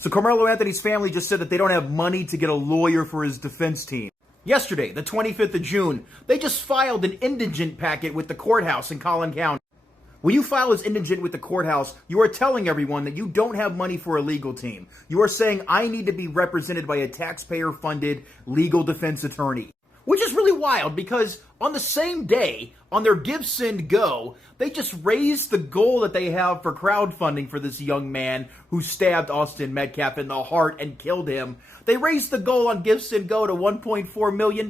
So Karrmelo Anthony's family just said that they don't have money to get a lawyer for his defense team. Yesterday, the 25th of June, they just filed an indigent packet with the courthouse in Collin County. When you file as indigent with the courthouse, you are telling everyone that you don't have money for a legal team. You are saying, I need to be represented by a taxpayer-funded legal defense attorney. Which is really wild because on the same day, on their Give, Send, Go, they just raised the goal that they have for crowdfunding for this young man who stabbed Austin Metcalf in the heart and killed him. They raised the goal on Give, Send, Go to $1.4 million.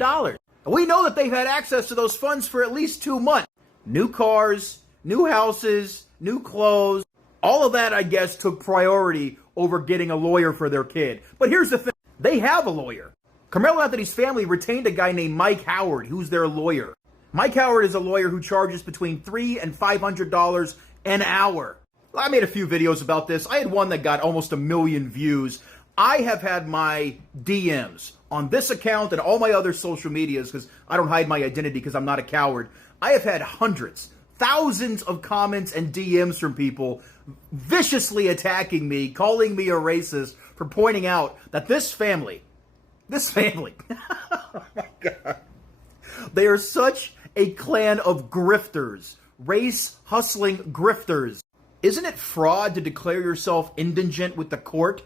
We know that they've had access to those funds for at least 2 months. New cars, new houses, new clothes. All of that, I guess, took priority over getting a lawyer for their kid. But here's the thing. They have a lawyer. Karrmelo Anthony's family retained a guy named Mike Howard, who's their lawyer. Mike Howard is a lawyer who charges between $300 and $500 an hour. I made a few videos about this. I had one that got almost 1 million views. I have had my DMs on this account and all my other social medias, because I don't hide my identity because I'm not a coward. I have had hundreds, thousands of comments and DMs from people viciously attacking me, calling me a racist for pointing out that this family, oh my God, they are such a clan of grifters, race-hustling grifters. Isn't it fraud to declare yourself indigent with the court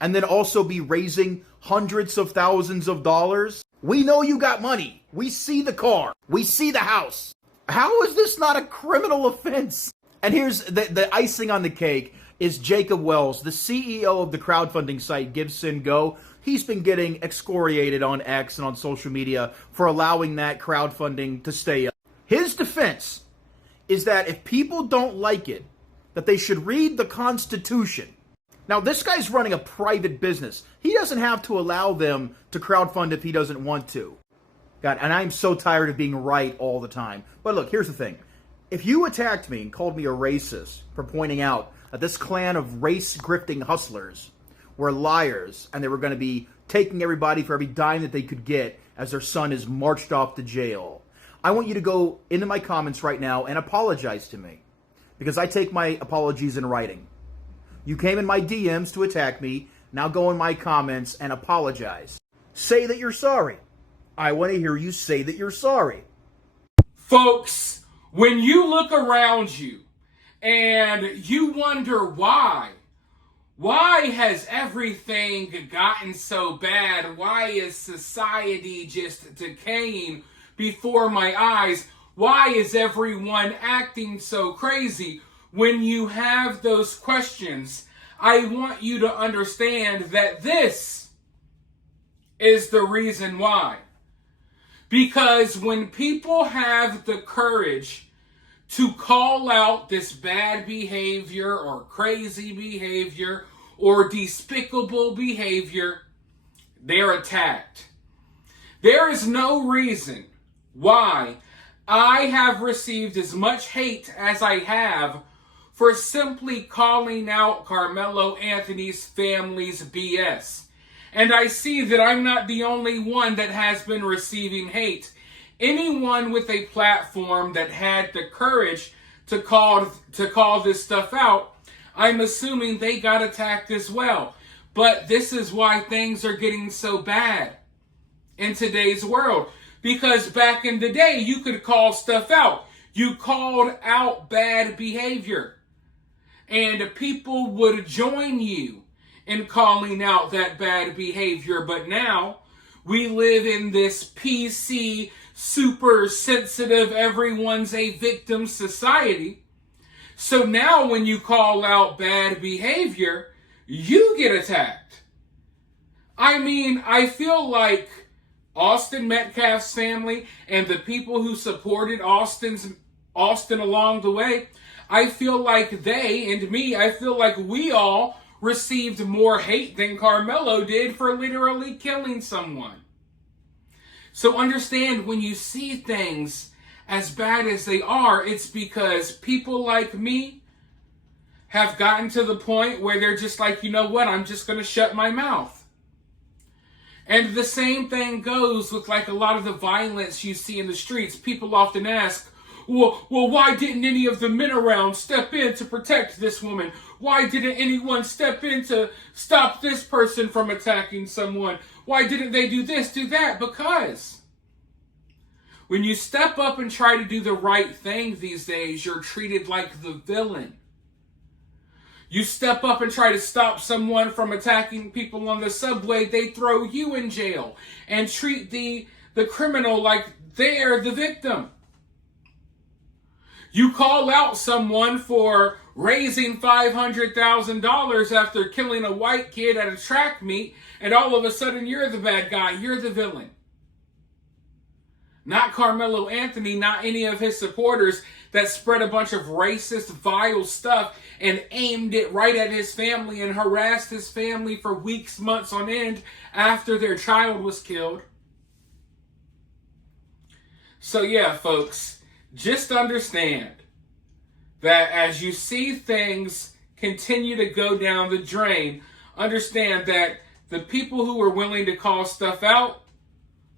and then also be raising hundreds of thousands of dollars? We know you got money. We see the car. We see the house. How is this not a criminal offense? And here's the icing on the cake is Jacob Wells, the CEO of the crowdfunding site Give, Send, Go. He's been getting excoriated on X and on social media for allowing that crowdfunding to stay up. His defense is that if people don't like it, that they should read the Constitution. Now, this guy's running a private business. He doesn't have to allow them to crowdfund if he doesn't want to. God, and I'm so tired of being right all the time. But look, here's the thing. If you attacked me and called me a racist for pointing out that this clan of race-grifting hustlers were liars and they were going to be taking everybody for every dime that they could get as their son is marched off to jail, I want you to go into my comments right now and apologize to me, because I take my apologies in writing. You came in my DMs to attack me. Now go in my comments and apologize. Say that you're sorry. I want to hear you say that you're sorry. Folks, when you look around you and you wonder why has everything gotten so bad? Why is society just decaying before my eyes? Why is everyone acting so crazy? When you have those questions, I want you to understand that this is the reason why. Because when people have the courage to call out this bad behavior or crazy behavior or despicable behavior, they're attacked. There is no reason why I have received as much hate as I have for simply calling out Karrmelo Anthony's family's BS. And I see that I'm not the only one that has been receiving hate. Anyone with a platform that had the courage to call this stuff out, I'm assuming they got attacked as well. But this is why things are getting so bad in today's world. Because back in the day, you could call stuff out. You called out bad behavior. And people would join you in calling out that bad behavior. But now, we live in this PC, super sensitive, everyone's a victim society. So now when you call out bad behavior, you get attacked. I mean, I feel like Austin Metcalf's family and the people who supported Austin along the way, I feel like they and me, I feel like we all received more hate than Karrmelo did for literally killing someone. So understand, when you see things as bad as they are, it's because people like me have gotten to the point where they're just like, you know what, I'm just going to shut my mouth. And the same thing goes with like a lot of the violence you see in the streets. People often ask, well, why didn't any of the men around step in to protect this woman? Why didn't anyone step in to stop this person from attacking someone? Why didn't they do this, do that? Because when you step up and try to do the right thing these days, you're treated like the villain. You step up and try to stop someone from attacking people on the subway, they throw you in jail and treat the criminal like they're the victim. You call out someone for raising $500,000 after killing a white kid at a track meet, and all of a sudden you're the bad guy, you're the villain. Not Karrmelo Anthony, not any of his supporters that spread a bunch of racist, vile stuff and aimed it right at his family and harassed his family for weeks, months on end after their child was killed. So yeah, folks, just understand that as you see things continue to go down the drain, understand that the people who were willing to call stuff out,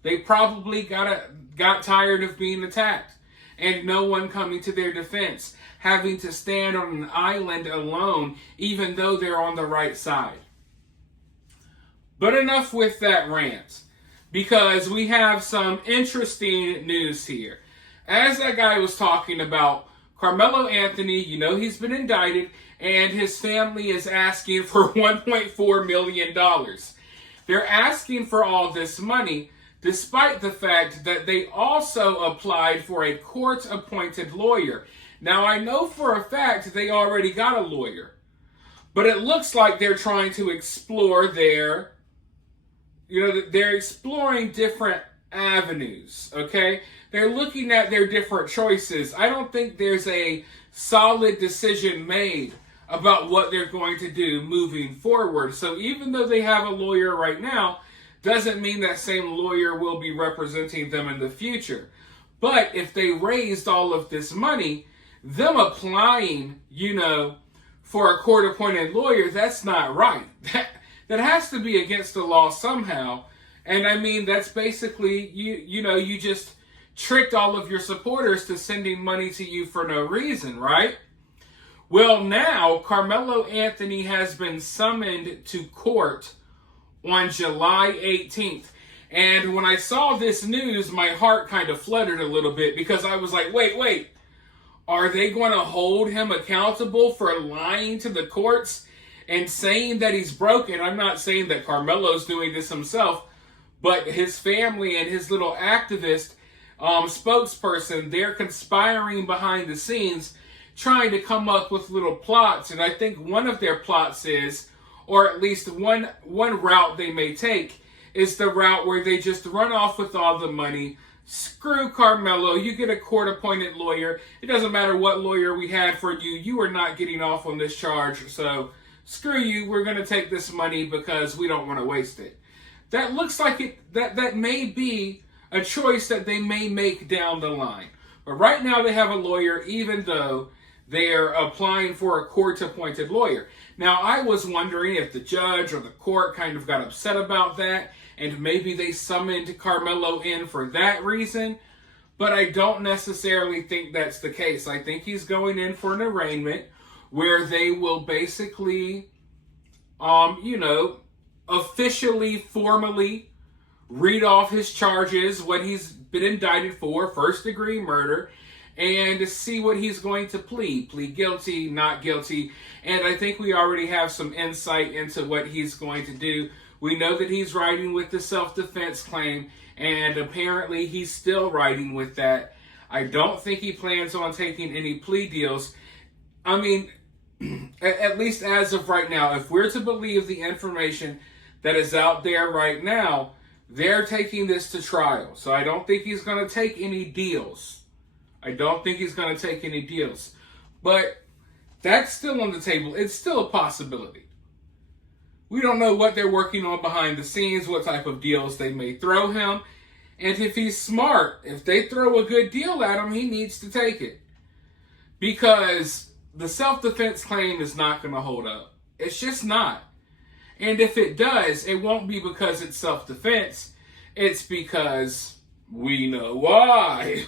they probably got tired of being attacked and no one coming to their defense, having to stand on an island alone, even though they're on the right side. But enough with that rant, because we have some interesting news here. As that guy was talking about, Karrmelo Anthony, you know he's been indicted, and his family is asking for $1.4 million. They're asking for all this money, despite the fact that they also applied for a court-appointed lawyer. Now, I know for a fact they already got a lawyer, but it looks like they're trying to explore they're exploring different avenues, okay? They're looking at their different choices. I don't think there's a solid decision made about what they're going to do moving forward. So even though they have a lawyer right now, doesn't mean that same lawyer will be representing them in the future. But if they raised all of this money, them applying, for a court-appointed lawyer, that's not right. That has to be against the law somehow. And I mean, that's basically, you just tricked all of your supporters to sending money to you for no reason, right? Well, now, Karrmelo Anthony has been summoned to court on July 18th. And when I saw this news, my heart kind of fluttered a little bit because I was like, wait, are they going to hold him accountable for lying to the courts and saying that he's broken? I'm not saying that Karrmelo's doing this himself, but his family and his little activist spokesperson, they're conspiring behind the scenes, trying to come up with little plots. And I think one of their plots is, or at least one route they may take, is the route where they just run off with all the money. Screw Karrmelo, you get a court-appointed lawyer. It doesn't matter what lawyer we had for you. You are not getting off on this charge. So screw you, we're going to take this money because we don't want to waste it. That looks like that may be a choice that they may make down the line. But right now they have a lawyer, even though they're applying for a court-appointed lawyer. Now, I was wondering if the judge or the court kind of got upset about that, and maybe they summoned Karrmelo in for that reason, but I don't necessarily think that's the case. I think he's going in for an arraignment where they will basically, officially, formally read off his charges, what he's been indicted for, first-degree murder, and see what he's going to plead guilty, not guilty. And I think we already have some insight into what he's going to do. We know that he's riding with the self-defense claim, and apparently he's still riding with that. I don't think he plans on taking any plea deals. I mean, at least as of right now, if we're to believe the information that is out there right now, they're taking this to trial. So I don't think he's going to take any deals. But that's still on the table. It's still a possibility. We don't know what they're working on behind the scenes, what type of deals they may throw him. And if he's smart, if they throw a good deal at him, he needs to take it. Because the self-defense claim is not going to hold up. It's just not. And if it does, it won't be because it's self-defense. It's because we know why.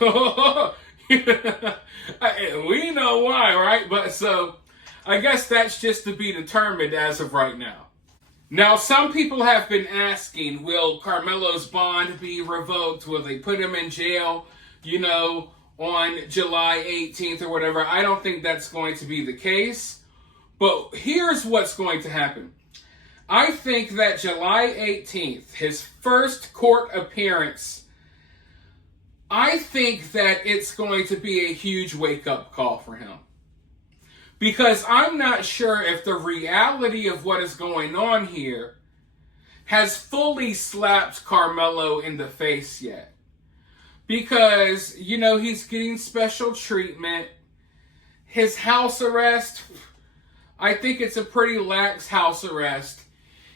We know why, right? But so I guess that's just to be determined as of right now. Now, some people have been asking, will Karrmelo's bond be revoked? Will they put him in jail, on July 18th or whatever? I don't think that's going to be the case. But here's what's going to happen. I think that July 18th, his first court appearance, I think that it's going to be a huge wake-up call for him. Because I'm not sure if the reality of what is going on here has fully slapped Karrmelo in the face yet. Because, he's getting special treatment. His house arrest, I think it's a pretty lax house arrest.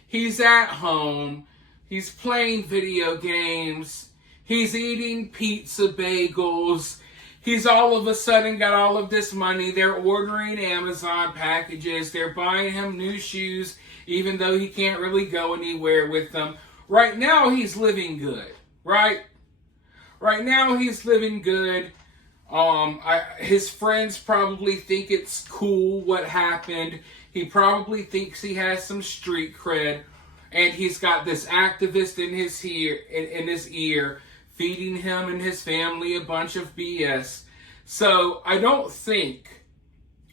He's at home. He's playing video games. He's eating pizza bagels. He's all of a sudden got all of this money. They're ordering Amazon packages. They're buying him new shoes, even though he can't really go anywhere with them. Right now, he's living good, right? Right now, he's living good. His friends probably think it's cool what happened. He probably thinks he has some street cred. And he's got this activist in his ear feeding him and his family a bunch of BS. So I don't think,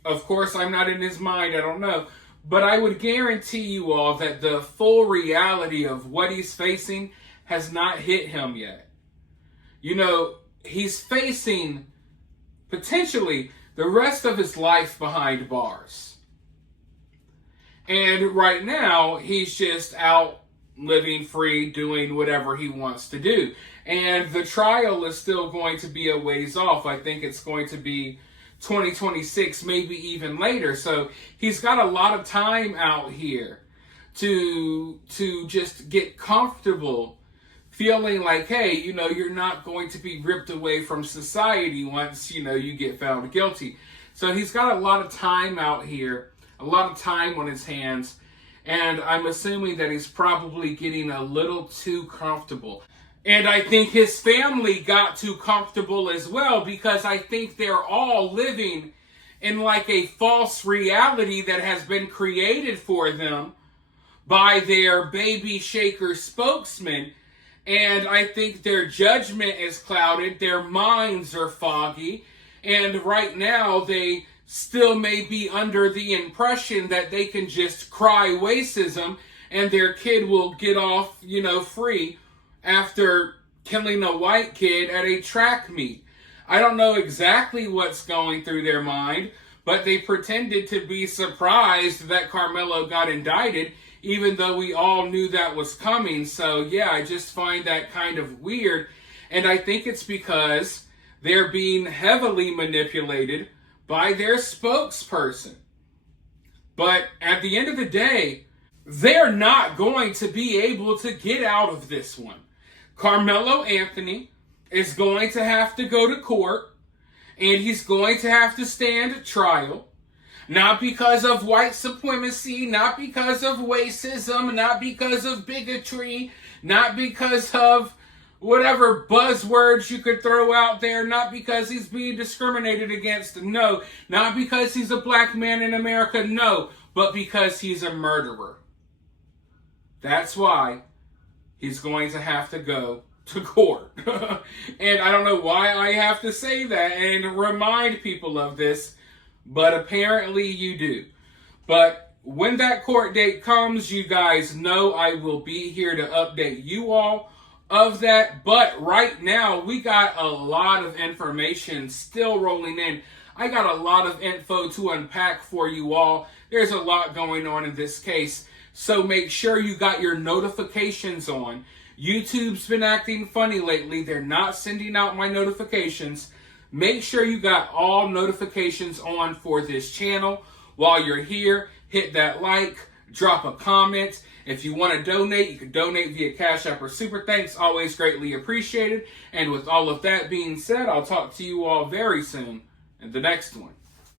of course I'm not in his mind, I don't know, but I would guarantee you all that the full reality of what he's facing has not hit him yet. He's facing potentially the rest of his life behind bars. And right now, he's just out living free, doing whatever he wants to do. And the trial is still going to be a ways off. I think it's going to be 2026, maybe even later. So he's got a lot of time out here to just get comfortable feeling like, hey, you're not going to be ripped away from society once, you get found guilty. So he's got a lot of time out here, a lot of time on his hands. And I'm assuming that he's probably getting a little too comfortable. And I think his family got too comfortable as well, because I think they're all living in like a false reality that has been created for them by their baby shaker spokesman. And I think their judgment is clouded, their minds are foggy, and right now they still may be under the impression that they can just cry racism and their kid will get off, free after killing a white kid at a track meet. I don't know exactly what's going through their mind, but they pretended to be surprised that Karrmelo got indicted, even though we all knew that was coming. So yeah, I just find that kind of weird. And I think it's because they're being heavily manipulated by their spokesperson. But at the end of the day, they're not going to be able to get out of this one. Karrmelo Anthony is going to have to go to court, and he's going to have to stand trial. Not because of white supremacy, not because of racism, not because of bigotry, not because of whatever buzzwords you could throw out there, not because he's being discriminated against, no. Not because he's a black man in America, no. But because he's a murderer. That's why he's going to have to go to court. And I don't know why I have to say that and remind people of this, but apparently you do. But when that court date comes, you guys know I will be here to update you all of that. But right now, we got a lot of information still rolling in. I got a lot of info to unpack for you all. There's a lot going on in this case. So make sure you got your notifications on. YouTube's been acting funny lately. They're not sending out my notifications. Make sure you got all notifications on for this channel. While you're here, hit that like, drop a comment. If you want to donate, you can donate via Cash App or Super Thanks. Always greatly appreciated. And with all of that being said, I'll talk to you all very soon in the next one.